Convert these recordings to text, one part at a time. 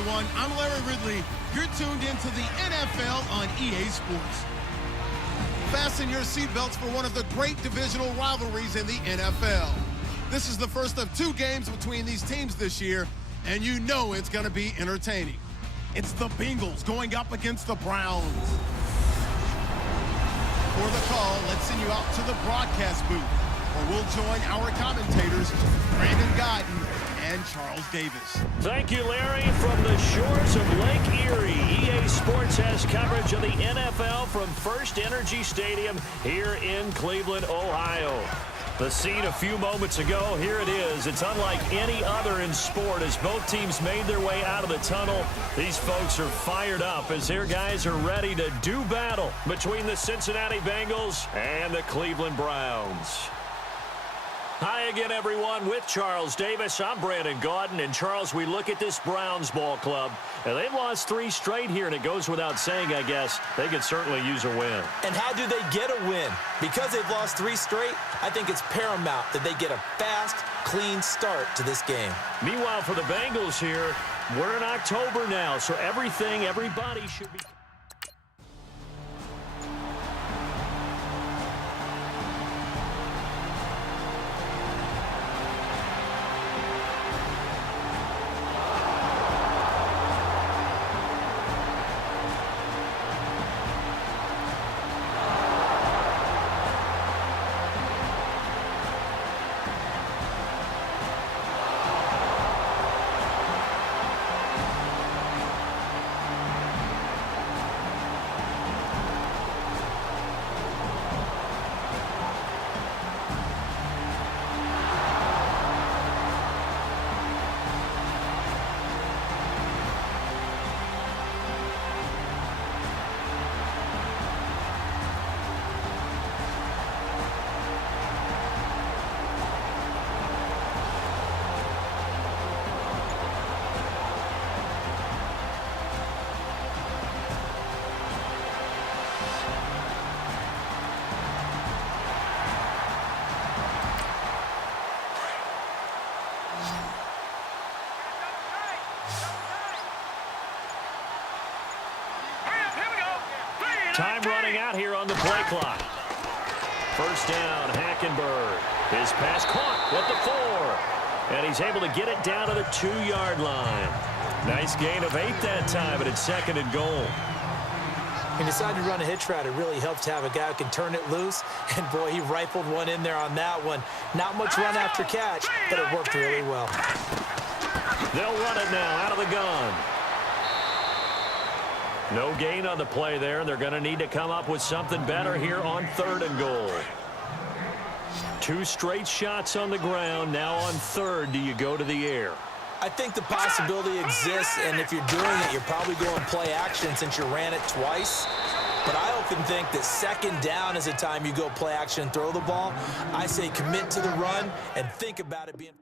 everyone. I'm Larry Ridley. You're tuned into the NFL on EA Sports. Fasten your seatbelts for one of the great divisional rivalries in the NFL. This is the first of 2 games between these teams this year, and you know it's going to be entertaining. It's the Bengals going up against the Browns. For the call, let's send you out to the broadcast booth, where we'll join our commentators, Brandon Godden and Charles Davis. Thank you, Larry. From the shores of Lake Erie, EA Sports has coverage of the NFL from First Energy Stadium here in Cleveland, Ohio. The scene a few moments ago, here it is. It's unlike any other in sport as both teams made their way out of the tunnel. These folks are fired up as their guys are ready to do battle between the Cincinnati Bengals and the Cleveland Browns. Hi again, everyone. With Charles Davis, I'm Brandon Gaudin. And, Charles, we look at this Browns ball club, and they've lost 3 straight here, and it goes without saying, I guess, they could certainly use a win. And how do they get a win? Because they've lost 3 straight, I think it's paramount that they get a fast, clean start to this game. Meanwhile, for the Bengals here, we're in October now, so everybody should be... Time running out here on the play clock. First down, Hackenberg. His pass caught at the 4. And he's able to get it down to the 2-yard line. Nice gain of 8 that time, but it's 2nd and goal. He decided to run a hitch route. It really helped to have a guy who can turn it loose. And, boy, he rifled one in there on that one. Not much run after catch, but it worked really well. They'll run it now out of the gun. No gain on the play there. They're going to need to come up with something better here on 3rd and goal. 2 straight shots on the ground. Now on 3rd, do you go to the air? I think the possibility exists, and if you're doing it, you're probably going play action since you ran it twice. But I often think that 2nd down is the time you go play action and throw the ball. I say commit to the run and think about it being...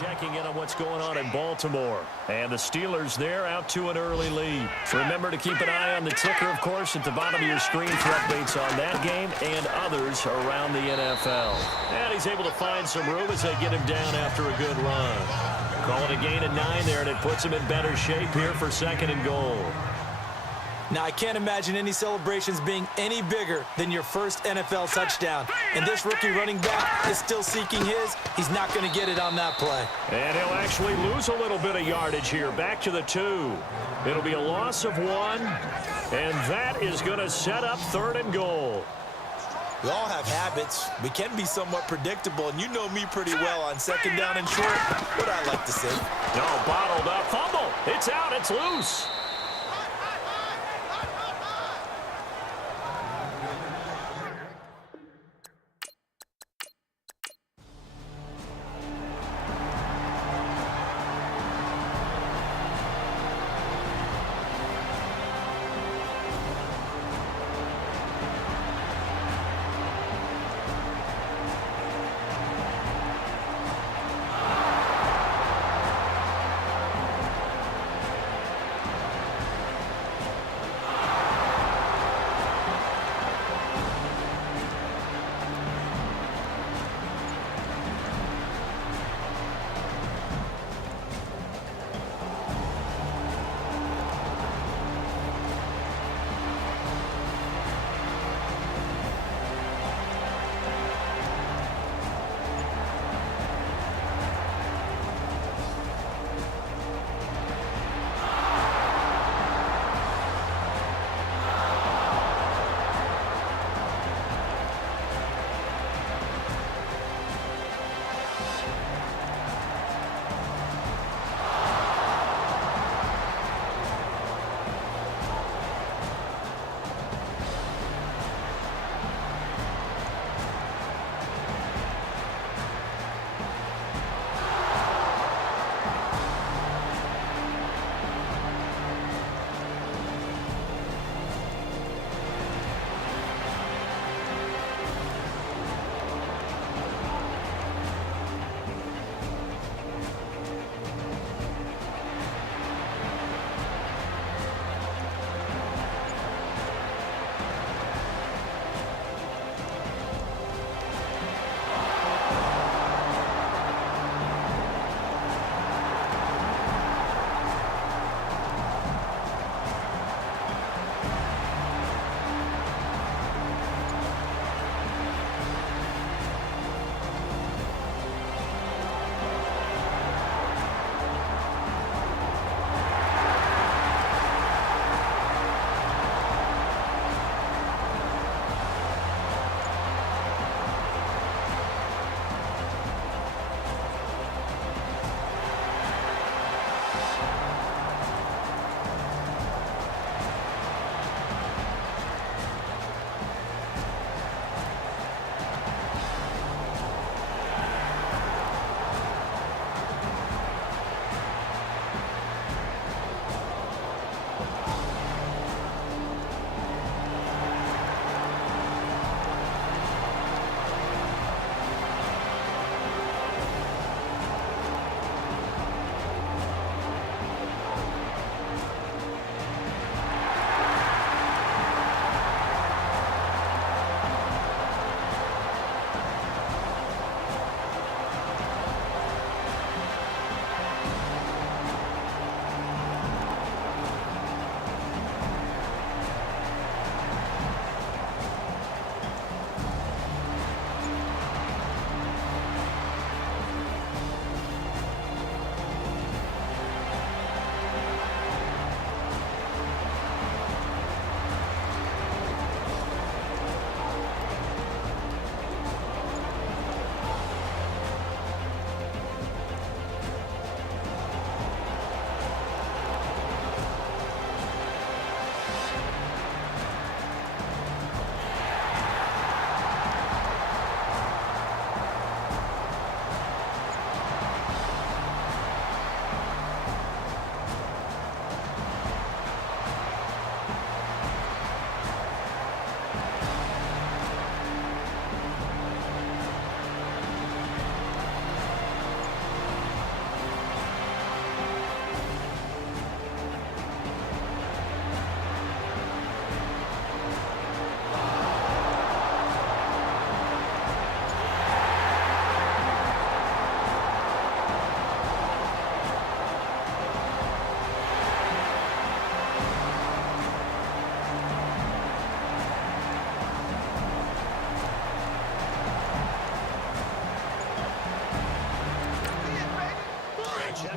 checking in on what's going on in Baltimore. And the Steelers there out to an early lead. Remember to keep an eye on the ticker, of course, at the bottom of your screen for updates on that game and others around the NFL. And he's able to find some room as they get him down after a good run. Call it a gain of 9 there, and it puts him in better shape here for 2nd and goal. Now, I can't imagine any celebrations being any bigger than your first NFL touchdown. And this rookie running back is still seeking his. He's not going to get it on that play. And he'll actually lose a little bit of yardage here. Back to the 2. It'll be a loss of 1. And that is going to set up 3rd and goal. We all have habits. We can be somewhat predictable, and you know me pretty well on 2nd down and short. What I like to say. No, bottled up. Fumble. It's out. It's loose.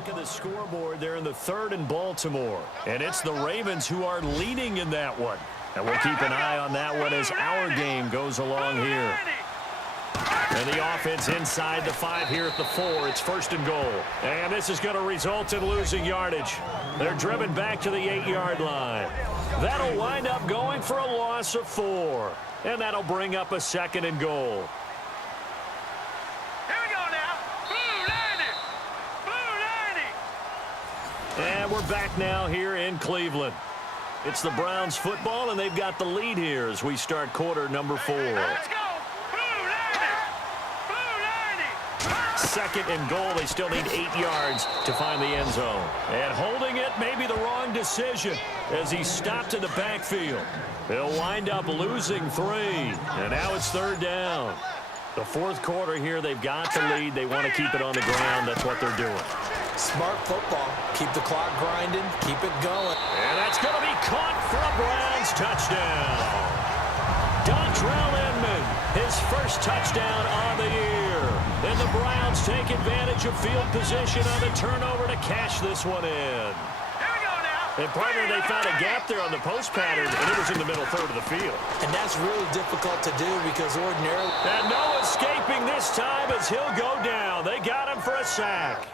look at the scoreboard. They're in the third in Baltimore. And it's the Ravens who are leading in that one. And we'll keep an eye on that one as our game goes along here. And the offense inside the 5 here at the 4. It's first and goal. And this is going to result in losing yardage. They're driven back to the 8-yard line. That'll wind up going for a loss of 4. And that'll bring up a second and goal. Here we go now. Boo, And we're back now here in Cleveland. It's the Browns football, and they've got the lead here as we start quarter number 4. let's go. Second and goal. They still need 8 yards to find the end zone. And holding it may be the wrong decision as he stopped in the backfield. He'll wind up losing 3. And now it's third down. The fourth quarter here, they've got the lead. They want to keep it on the ground. That's what they're doing. Smart football. Keep the clock grinding. Keep it going. And that's going to be caught for a Browns touchdown. Dontrell Inman, his first touchdown on the year. And the Browns take advantage of field position on the turnover to cash this one in. Here we go now. And partner, they found a gap there on the post pattern, and it was in the middle third of the field. And that's really difficult to do because ordinarily... And no escaping this time as he'll go down. They got him for a sack.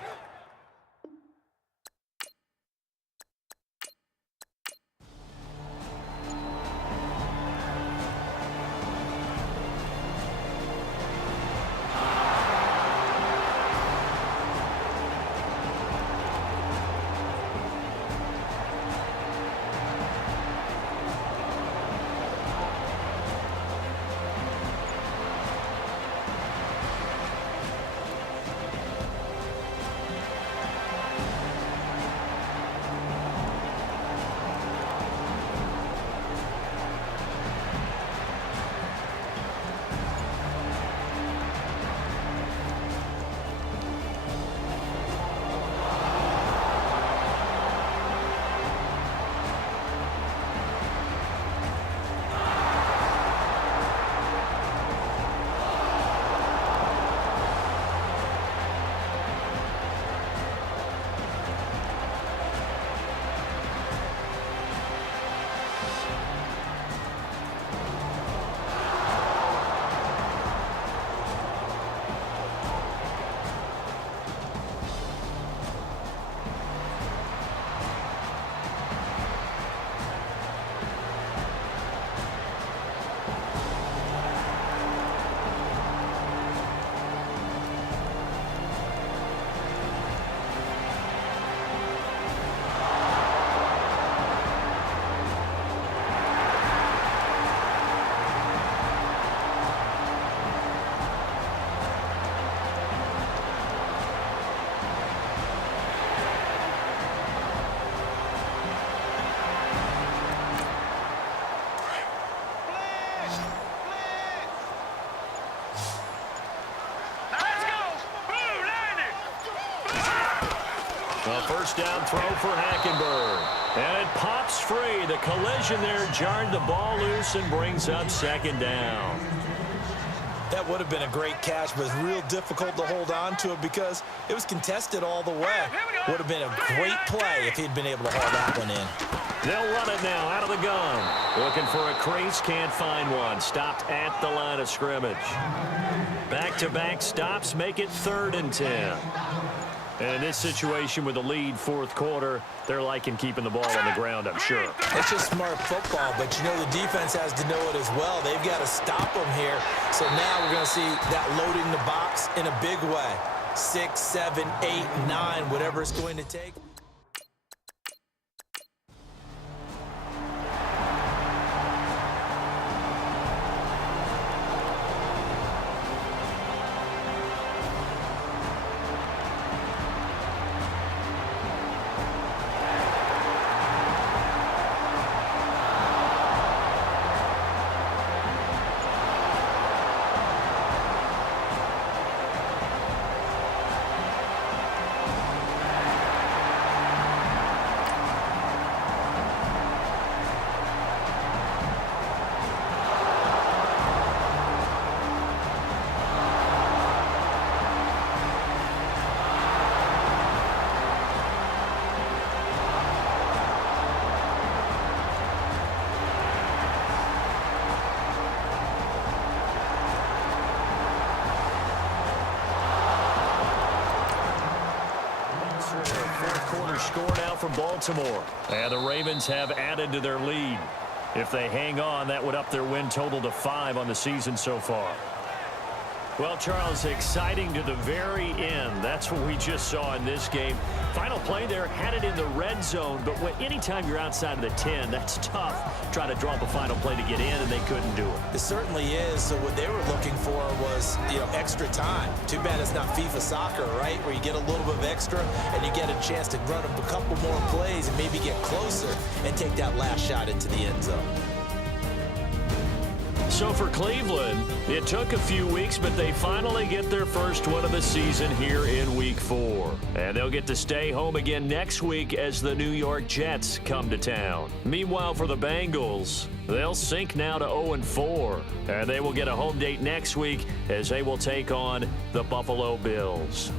First down throw for Hackenberg. And it pops free. The collision there jarred the ball loose and brings up second down. That would have been a great catch, but it's real difficult to hold on to it because it was contested all the way. Would have been a great play if he'd been able to haul that one in. They'll run it now out of the gun. Looking for a crease, can't find one. Stopped at the line of scrimmage. Back-to-back stops make it 3rd and 10. And in this situation with the lead fourth quarter, they're liking keeping the ball on the ground, I'm sure. It's just smart football, but you know the defense has to know it as well. They've got to stop them here. So now we're going to see that loading the box in a big way. 6, 7, 8, 9, whatever it's going to take. fourth-quarter score now from Baltimore. And the Ravens have added to their lead. If they hang on, that would up their win total to 5 on the season so far. Well, Charles, exciting to the very end. That's what we just saw in this game. Final play there, had it in the red zone, but anytime you're outside of the 10, that's tough. Trying to draw up a final play to get in, and they couldn't do it. It certainly is. So what they were looking for was, extra time. Too bad it's not FIFA soccer, right, where you get a little bit of extra and you get a chance to run up a couple more plays and maybe get closer and take that last shot into the end zone. So for Cleveland, it took a few weeks, but they finally get their first win of the season here in Week 4. And they'll get to stay home again next week as the New York Jets come to town. Meanwhile, for the Bengals, they'll sink now to 0-4. And they will get a home date next week as they will take on the Buffalo Bills.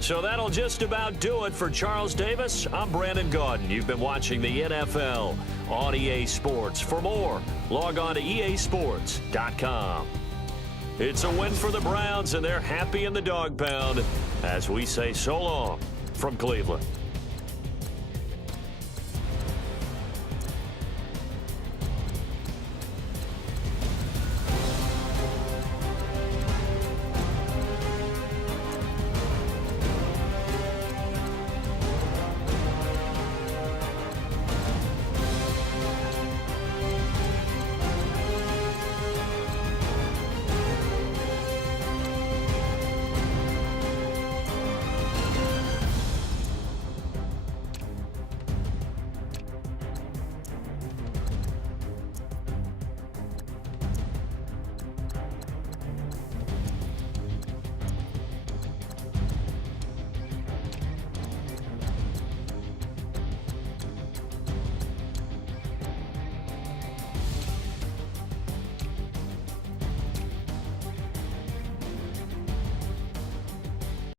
So that'll just about do it for Charles Davis. I'm Brandon Gaudin. You've been watching the NFL on EA Sports. For more, log on to easports.com. It's a win for the Browns, and they're happy in the dog pound as we say so long from Cleveland.